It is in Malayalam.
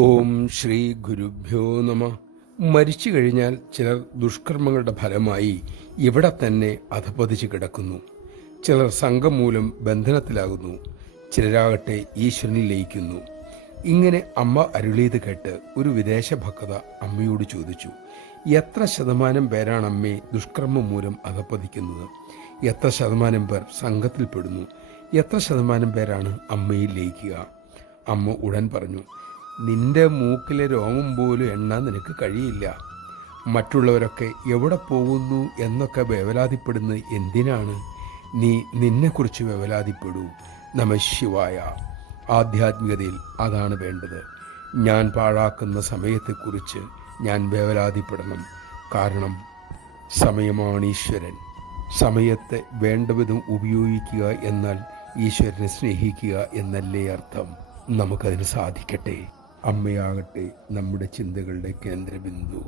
ഓം ശ്രീ ഗുരുഭ്യോ നമ. മരിച്ചു കഴിഞ്ഞാൽ ചിലർ ദുഷ്കർമ്മങ്ങളുടെ ഫലമായി ഇവിടെ തന്നെ അധപതിച്ച് കിടക്കുന്നു. ചിലർ സംഘം മൂലം ബന്ധനത്തിലാകുന്നു. ചിലരാകട്ടെ ഈശ്വരനിൽ ലയിക്കുന്നു. ഇങ്ങനെ അമ്മ അരുളിയത് കേട്ട് ഒരു വിദേശ ഭക്ത അമ്മയോട് ചോദിച്ചു, എത്ര ശതമാനം പേരാണ് അമ്മേ ദുഷ്കർമ്മം മൂലം അധപതിക്കുന്നത്? എത്ര ശതമാനം പേർ സംഘത്തിൽപ്പെടുന്നു? എത്ര ശതമാനം പേരാണ് അമ്മയിൽ ലയിക്കുക? അമ്മ ഉടൻ പറഞ്ഞു, നിന്റെ മൂക്കിലെ രോമം പോലും എണ്ണാൻ നിനക്ക് കഴിയില്ല. മറ്റുള്ളവരൊക്കെ എവിടെ പോകുന്നു എന്നൊക്കെ വേവലാതിപ്പെടുന്നത് എന്തിനാണ്? നീ നിന്നെക്കുറിച്ച് വേവലാതിപ്പെടൂ. നമഃശിവായ. ആധ്യാത്മികതയിൽ അതാണ് വേണ്ടത്. ഞാൻ പാഴാക്കുന്ന സമയത്തെക്കുറിച്ച് ഞാൻ വേവലാതിപ്പെടണം. കാരണം സമയമാണ് ഈശ്വരൻ. സമയത്തെ വേണ്ടവിധം ഉപയോഗിക്കുക എന്നാൽ ഈശ്വരനെ സ്നേഹിക്കുക എന്നല്ലേ അർത്ഥം. നമുക്കതിന് സാധിക്കട്ടെ. അമ്മയാകട്ടെ നമ്മുടെ ചിന്തകളുടെ കേന്ദ്രബിന്ദു.